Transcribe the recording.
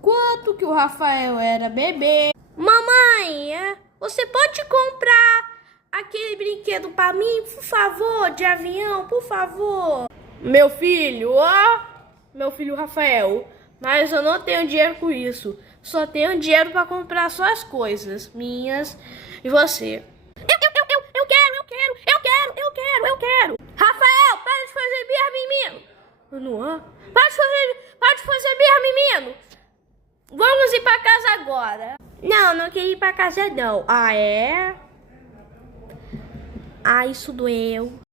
enquanto que o Rafael era bebê. Mamãe, você pode comprar aquele brinquedo para mim, por favor, de avião, por favor? Meu filho, meu filho Rafael, mas eu não tenho dinheiro com isso. Só tenho dinheiro para comprar suas coisas, minhas e você. Eu quero. Rafael, para de fazer birra, menino. Não, para de fazer birra, menino. Vamos ir para casa agora. Não queria ir para casa não. Ah, é? Ah, isso doeu.